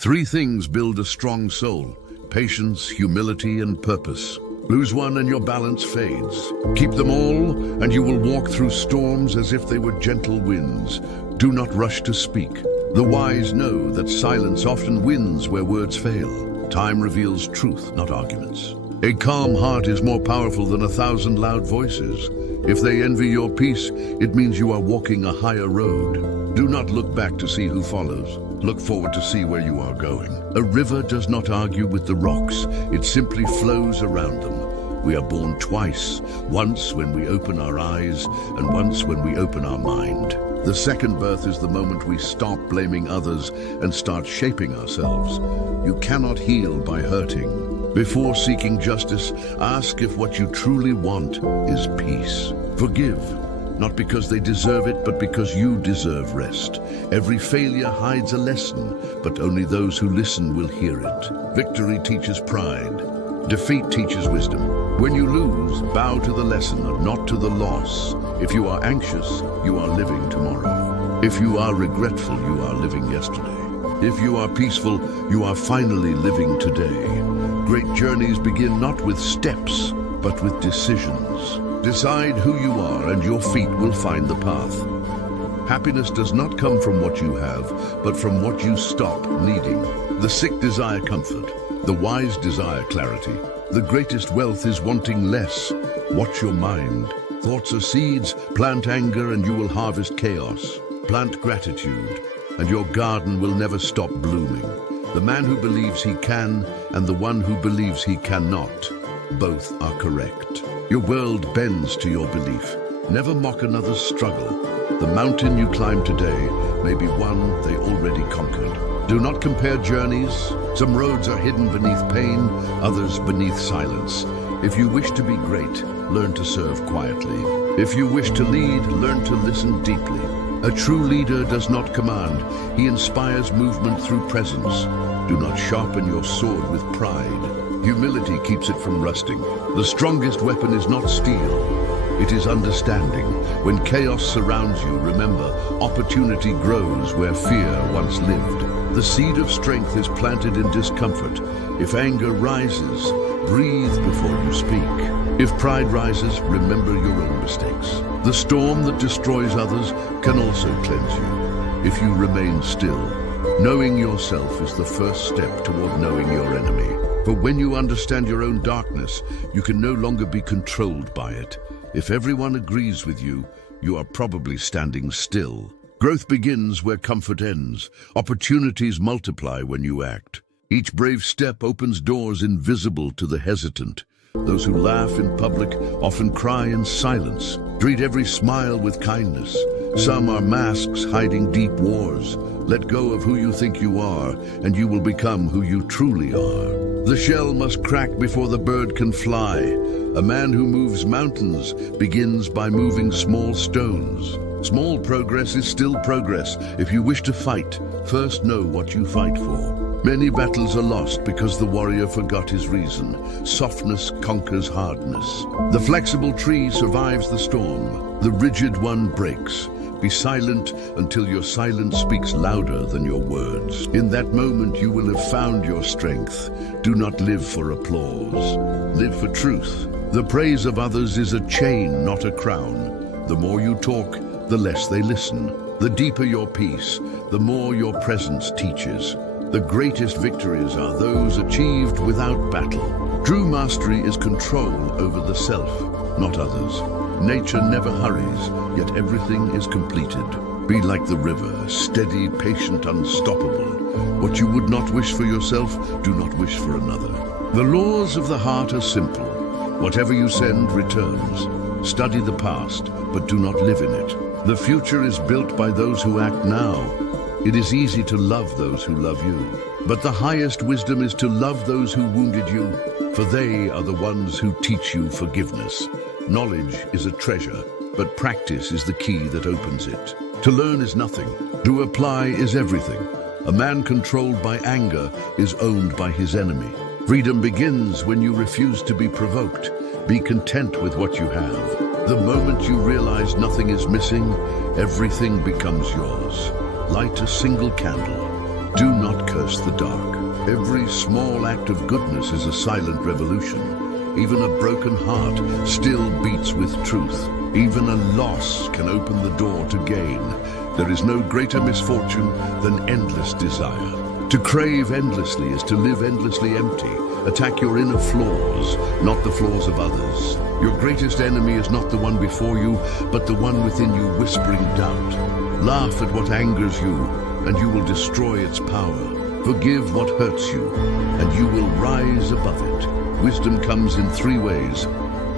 Three things build a strong soul: patience, humility, and purpose. Lose one and your balance fades. Keep them all, and you will walk through storms as if they were gentle winds. Do not rush to speak. The wise know that silence often wins where words fail. Time reveals truth, not arguments. A calm heart is more powerful than 1,000 loud voices. If they envy your peace, it means you are walking a higher road. Do not look back to see who follows. Look forward to see where you are going. A river does not argue with the rocks. It simply flows around them. We are born twice, once when we open our eyes and once when we open our mind. The second birth is the moment we stop blaming others and start shaping ourselves. You cannot heal by hurting. Before seeking justice, ask if what you truly want is peace. Forgive, not because they deserve it, but because you deserve rest. Every failure hides a lesson, but only those who listen will hear it. Victory teaches pride. Defeat teaches wisdom. When you lose, bow to the lesson and not to the loss. If you are anxious, you are living tomorrow. If you are regretful, you are living yesterday. If you are peaceful, you are finally living today. Great journeys begin not with steps, but with decisions. Decide who you are and your feet will find the path. Happiness does not come from what you have, but from what you stop needing. The sick desire comfort. The wise desire clarity. The greatest wealth is wanting less. Watch your mind. Thoughts are seeds. Plant anger and you will harvest chaos. Plant gratitude and your garden will never stop blooming. The man who believes he can and the one who believes he cannot, both are correct. Your world bends to your belief. Never mock another's struggle. The mountain you climb today may be one they already conquered. Do not compare journeys. Some roads are hidden beneath pain, others beneath silence. If you wish to be great, learn to serve quietly. If you wish to lead, learn to listen deeply. A true leader does not command. He inspires movement through presence. Do not sharpen your sword with pride. Humility keeps it from rusting. The strongest weapon is not steel. It is understanding. When chaos surrounds you, remember, opportunity grows where fear once lived. The seed of strength is planted in discomfort. If anger rises, breathe before you speak. If pride rises, remember your own mistakes. The storm that destroys others can also cleanse you. If you remain still, knowing yourself is the first step toward knowing your enemy. For when you understand your own darkness, you can no longer be controlled by it. If everyone agrees with you, you are probably standing still. Growth begins where comfort ends. Opportunities multiply when you act. Each brave step opens doors invisible to the hesitant. Those who laugh in public often cry in silence. Treat every smile with kindness. Some are masks hiding deep wars. Let go of who you think you are, and you will become who you truly are. The shell must crack before the bird can fly. A man who moves mountains begins by moving small stones. Small progress is still progress. If you wish to fight, first know what you fight for. Many battles are lost because the warrior forgot his reason. Softness conquers hardness. The flexible tree survives the storm. The rigid one breaks. Be silent until your silence speaks louder than your words. In that moment you will have found your strength. Do not live for applause. Live for truth. The praise of others is a chain, not a crown. The more you talk, the less they listen. The deeper your peace, the more your presence teaches. The greatest victories are those achieved without battle. True mastery is control over the self, not others. Nature never hurries, yet everything is completed. Be like the river, steady, patient, unstoppable. What you would not wish for yourself, do not wish for another. The laws of the heart are simple. Whatever you send returns. Study the past, but do not live in it. The future is built by those who act now. It is easy to love those who love you, but the highest wisdom is to love those who wounded you, for they are the ones who teach you forgiveness. Knowledge is a treasure, but practice is the key that opens it. To learn is nothing. To apply is everything. A man controlled by anger is owned by his enemy. Freedom begins when you refuse to be provoked. Be content with what you have. The moment you realize nothing is missing, everything becomes yours. Light a single candle. Do not curse the dark. Every small act of goodness is a silent revolution. Even a broken heart still beats with truth. Even a loss can open the door to gain. There is no greater misfortune than endless desire. To crave endlessly is to live endlessly empty. Attack your inner flaws, not the flaws of others. Your greatest enemy is not the one before you, but the one within you whispering doubt. Laugh at what angers you, and you will destroy its power. Forgive what hurts you, and you will rise above it. Wisdom comes in three ways: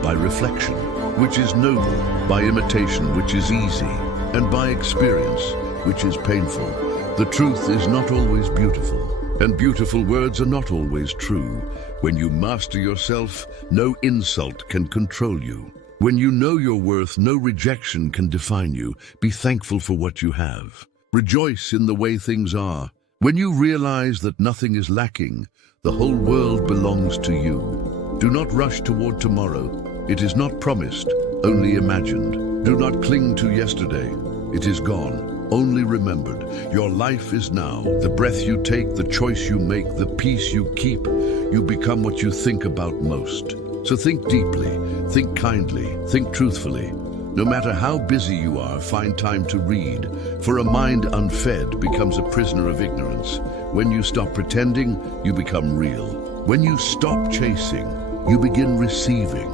by reflection, which is noble; by imitation, which is easy; and by experience, which is painful. The truth is not always beautiful, and beautiful words are not always true. When you master yourself, no insult can control you. When you know your worth, no rejection can define you. Be thankful for what you have. Rejoice in the way things are. When you realize that nothing is lacking, the whole world belongs to you. Do not rush toward tomorrow. It is not promised, only imagined. Do not cling to yesterday. It is gone, only remembered. Your life is now. The breath you take, the choice you make, the peace you keep. You become what you think about most. So think deeply, think kindly, think truthfully. No matter how busy you are, find time to read, for a mind unfed becomes a prisoner of ignorance. When you stop pretending, you become real. When you stop chasing, you begin receiving.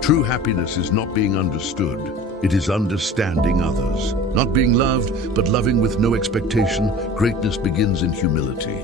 True happiness is not being understood. It is understanding others. Not being loved, but loving with no expectation. Greatness begins in humility.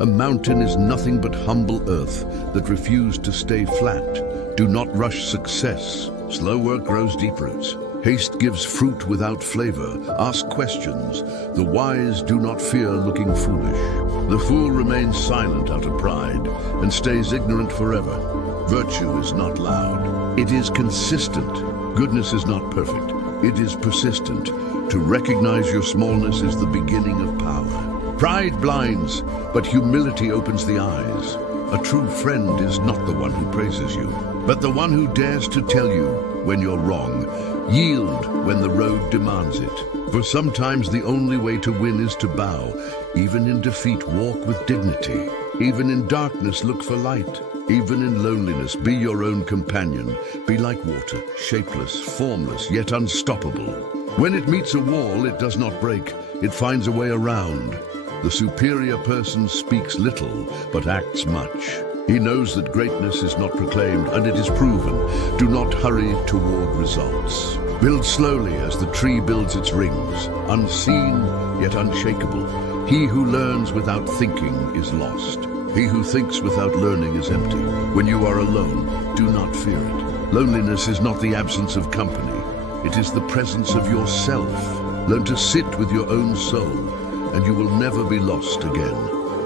A mountain is nothing but humble earth that refused to stay flat. Do not rush success. Slow work grows deep roots. Haste gives fruit without flavor. Ask questions. The wise do not fear looking foolish. The fool remains silent out of pride and stays ignorant forever. Virtue is not loud. It is consistent. Goodness is not perfect. It is persistent. To recognize your smallness is the beginning of power. Pride blinds, but humility opens the eyes. A true friend is not the one who praises you, but the one who dares to tell you when you're wrong. Yield when the road demands it. For sometimes the only way to win is to bow. Even in defeat, walk with dignity. Even in darkness, look for light. Even in loneliness, be your own companion. Be like water, shapeless, formless, yet unstoppable. When it meets a wall, it does not break. It finds a way around. The superior person speaks little, but acts much. He knows that greatness is not proclaimed, and it is proven. Do not hurry toward results. Build slowly as the tree builds its rings, unseen yet unshakable. He who learns without thinking is lost. He who thinks without learning is empty. When you are alone, do not fear it. Loneliness is not the absence of company. It is the presence of yourself. Learn to sit with your own soul, and you will never be lost again.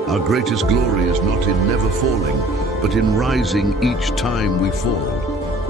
Our greatest glory is not in never falling, but in rising each time we fall.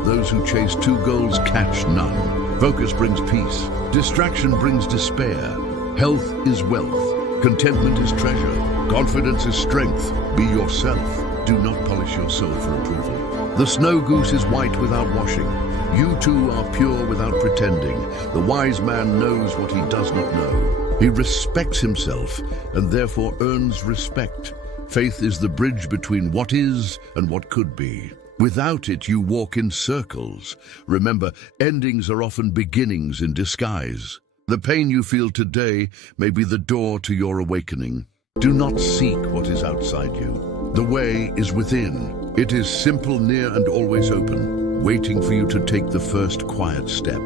Those who chase two goals catch none. Focus brings peace. Distraction brings despair. Health is wealth. Contentment is treasure. Confidence is strength. Be yourself. Do not polish your soul for approval. The snow goose is white without washing. You too are pure without pretending. The wise man knows what he does not know. He respects himself and therefore earns respect. Faith is the bridge between what is and what could be. Without it, you walk in circles. Remember, endings are often beginnings in disguise. The pain you feel today may be the door to your awakening. Do not seek what is outside you. The way is within. It is simple, near, and always open, waiting for you to take the first quiet step.